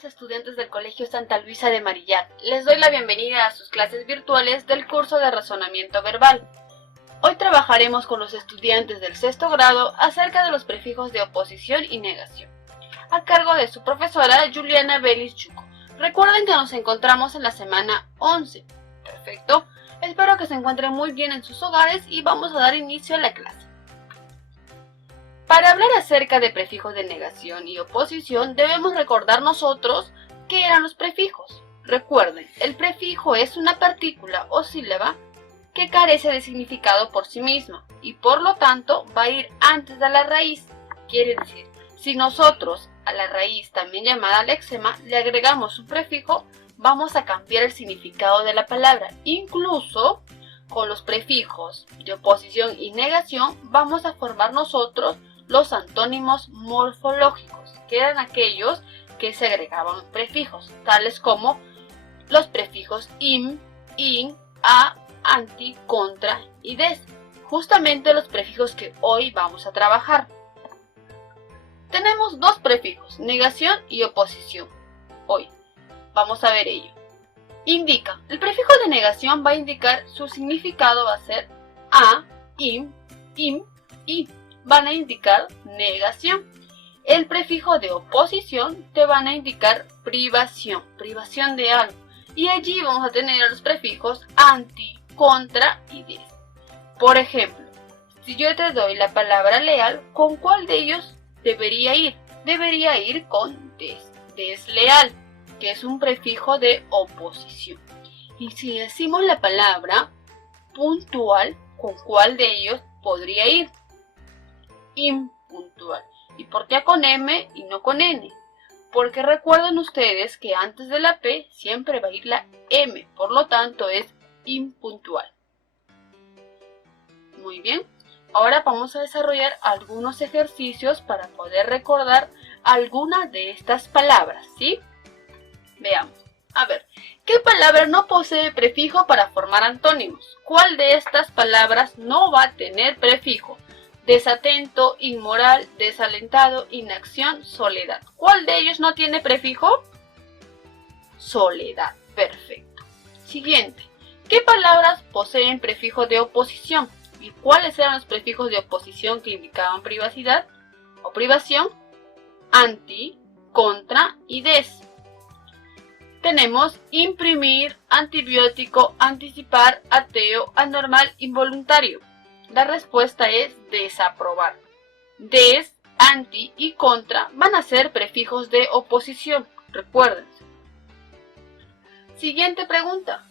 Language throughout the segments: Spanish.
días, estudiantes del Colegio Santa Luisa de Marillac. Les doy la bienvenida a sus clases virtuales del curso de razonamiento verbal. Hoy trabajaremos con los estudiantes del sexto grado acerca de los prefijos de oposición y negación, a cargo de su profesora Juliana Vélez Chuco. Recuerden que nos encontramos en la semana 11. Perfecto. Espero que se encuentren muy bien en sus hogares y vamos a dar inicio a la clase. Para hablar acerca de prefijos de negación y oposición, debemos recordar nosotros qué eran los prefijos. Recuerden, el prefijo es una partícula o sílaba que carece de significado por sí misma y por lo tanto va a ir antes de la raíz. Quiere decir, si nosotros a la raíz, también llamada lexema, le agregamos un prefijo, vamos a cambiar el significado de la palabra. Incluso con los prefijos de oposición y negación vamos a formar nosotros los antónimos morfológicos, que eran aquellos que se agregaban prefijos, tales como los prefijos im, in, a, anti, contra y des. Justamente los prefijos que hoy vamos a trabajar. Tenemos dos prefijos, negación y oposición. Hoy vamos a ver ello. Indica, el prefijo de negación va a indicar su significado va a ser a, im, i. Van a indicar negación. El prefijo de oposición te van a indicar privación de algo. Y allí vamos a tener los prefijos anti, contra y des. Por ejemplo, si yo te doy la palabra leal, ¿con cuál de ellos debería ir? Debería ir con desleal, que es un prefijo de oposición. Y si decimos la palabra puntual, ¿con cuál de ellos podría ir? Impuntual. ¿Y por qué con M y no con N? Porque recuerden ustedes que antes de la P siempre va a ir la M, por lo tanto es impuntual. Muy bien, ahora vamos a desarrollar algunos ejercicios para poder recordar alguna de estas palabras, ¿sí? Veamos. A ver, ¿qué palabra no posee prefijo para formar antónimos? ¿Cuál de estas palabras no va a tener prefijo? Desatento, inmoral, desalentado, inacción, soledad. ¿Cuál de ellos no tiene prefijo? Soledad. Perfecto. Siguiente. ¿Qué palabras poseen prefijo de oposición? ¿Y cuáles eran los prefijos de oposición que indicaban privacidad o privación? Anti, contra y des. Tenemos imprimir, antibiótico, anticipar, ateo, anormal, involuntario. La respuesta es desaprobar. Des, anti y contra van a ser prefijos de oposición, recuérdense. Siguiente pregunta.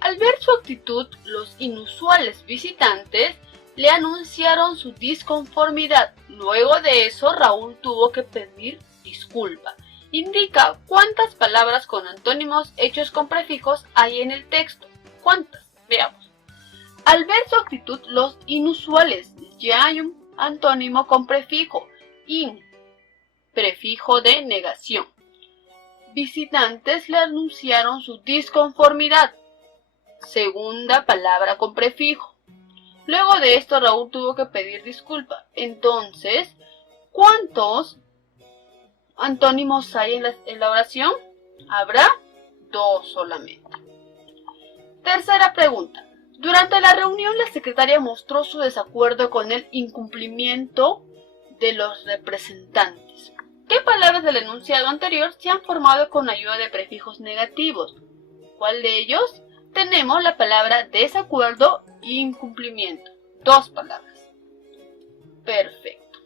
Al ver su actitud, los inusuales visitantes le anunciaron su disconformidad. Luego de eso, Raúl tuvo que pedir disculpa. Indica cuántas palabras con antónimos hechos con prefijos hay en el texto. ¿Cuántas? Veamos. Al ver su actitud, los inusuales, ya hay un antónimo con prefijo, in, prefijo de negación. Visitantes le anunciaron su disconformidad, segunda palabra con prefijo. Luego de esto, Raúl tuvo que pedir disculpa. Entonces, ¿cuántos antónimos hay en la oración? Habrá dos solamente. Tercera pregunta. Durante la reunión, la secretaria mostró su desacuerdo con el incumplimiento de los representantes. ¿Qué palabras del enunciado anterior se han formado con ayuda de prefijos negativos? ¿Cuál de ellos? Tenemos la palabra desacuerdo e incumplimiento. Dos palabras. Perfecto.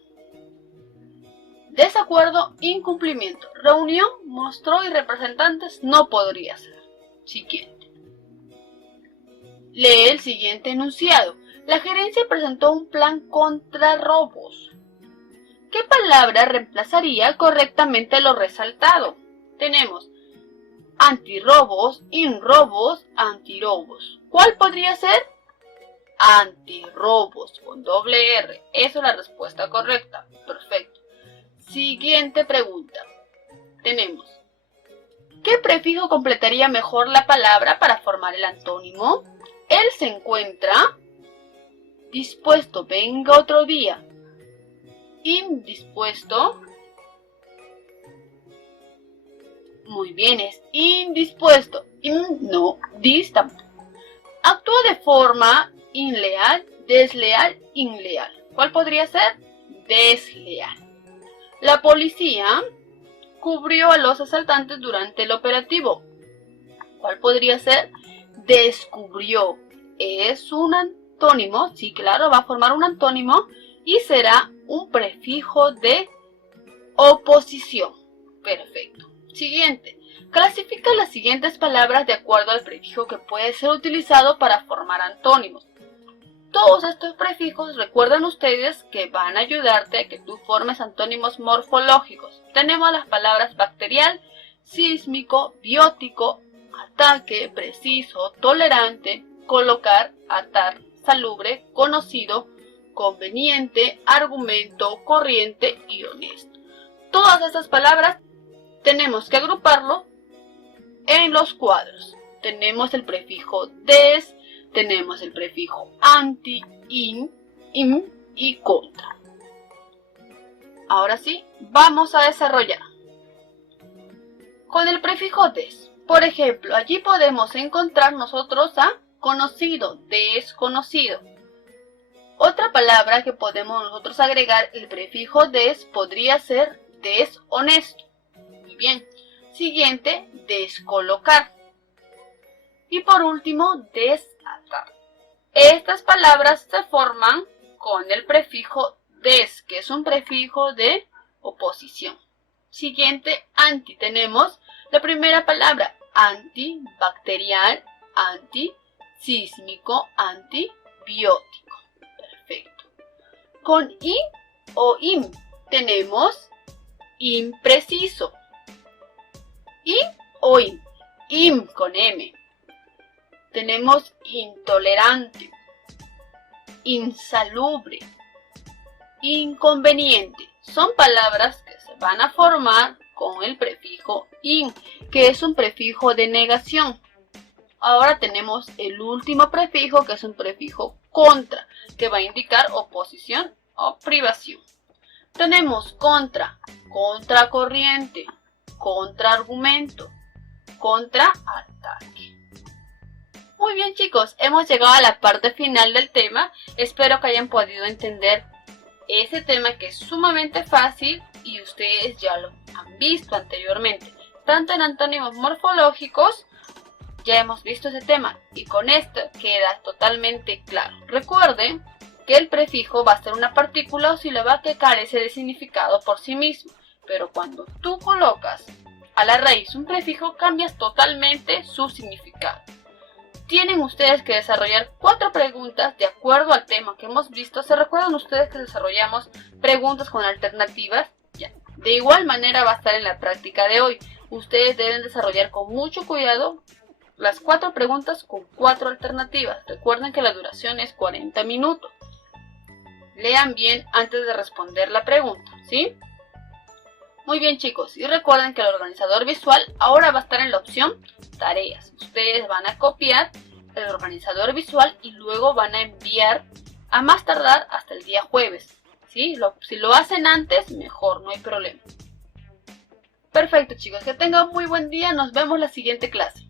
Desacuerdo, incumplimiento. Reunión, mostró y representantes no podría ser. Siguiente. Lee el siguiente enunciado. La gerencia presentó un plan contra robos. ¿Qué palabra reemplazaría correctamente lo resaltado? Tenemos antirrobos, inrobos, antirrobos. ¿Cuál podría ser? Antirrobos con doble R. Esa es la respuesta correcta. Perfecto. Siguiente pregunta. Tenemos, ¿qué prefijo completaría mejor la palabra para formar el antónimo? Él se encuentra dispuesto, venga otro día. Indispuesto, Muy bien, es indispuesto. No, dis tampoco. Actúa de forma inleal, desleal, inleal. ¿Cuál podría ser? Desleal. La policía cubrió a los asaltantes durante el operativo. ¿Cuál podría ser? Descubrió. Es un antónimo, sí, claro, va a formar un antónimo y será un prefijo de oposición. Perfecto. Siguiente. Clasifica las siguientes palabras de acuerdo al prefijo que puede ser utilizado para formar antónimos. Todos estos prefijos, recuerden ustedes que van a ayudarte a que tú formes antónimos morfológicos. Tenemos las palabras bacterial, sísmico, biótico, ataque, preciso, tolerante, colocar, atar, salubre, conocido, conveniente, argumento, corriente y honesto. Todas estas palabras tenemos que agruparlo en los cuadros. Tenemos el prefijo des, tenemos el prefijo anti, in y contra. Ahora sí, vamos a desarrollar. Con el prefijo des, por ejemplo, allí podemos encontrar nosotros a conocido, desconocido. Otra palabra que podemos nosotros agregar el prefijo des podría ser deshonesto. Muy bien. Siguiente, descolocar. Y por último, desatar. Estas palabras se forman con el prefijo des, que es un prefijo de oposición. Siguiente, anti. Tenemos la primera palabra, antibacterial, antisísmico, antibiótico. Perfecto. Con i o im tenemos impreciso. ¿Im o im? Im con M. Tenemos intolerante, insalubre, inconveniente. Son palabras que se van a formar con el prefijo in, que es un prefijo de negación. Ahora tenemos el último prefijo, que es un prefijo contra, que va a indicar oposición o privación. Tenemos contra, contracorriente, contraargumento, contraataque. Muy bien, chicos, hemos llegado a la parte final del tema. Espero que hayan podido entender ese tema, que es sumamente fácil y ustedes ya lo han visto anteriormente. Tanto en antónimos morfológicos ya hemos visto ese tema y con esto queda totalmente claro. Recuerden que el prefijo va a ser una partícula o sílaba que carece de significado por sí mismo, pero cuando tú colocas a la raíz un prefijo cambias totalmente su significado. Tienen ustedes que desarrollar 4 preguntas de acuerdo al tema que hemos visto. ¿Se recuerdan ustedes que desarrollamos preguntas con alternativas? Ya. De igual manera va a estar en la práctica de hoy. Ustedes deben desarrollar con mucho cuidado las 4 preguntas con 4 alternativas. Recuerden que la duración es 40 minutos. Lean bien antes de responder la pregunta, ¿sí? Muy bien, chicos, y recuerden que el organizador visual ahora va a estar en la opción tareas. Ustedes van a copiar el organizador visual y luego van a enviar a más tardar hasta el día jueves, ¿sí? Si lo hacen antes, mejor, no hay problema. Perfecto, chicos, que tengan muy buen día, nos vemos en la siguiente clase.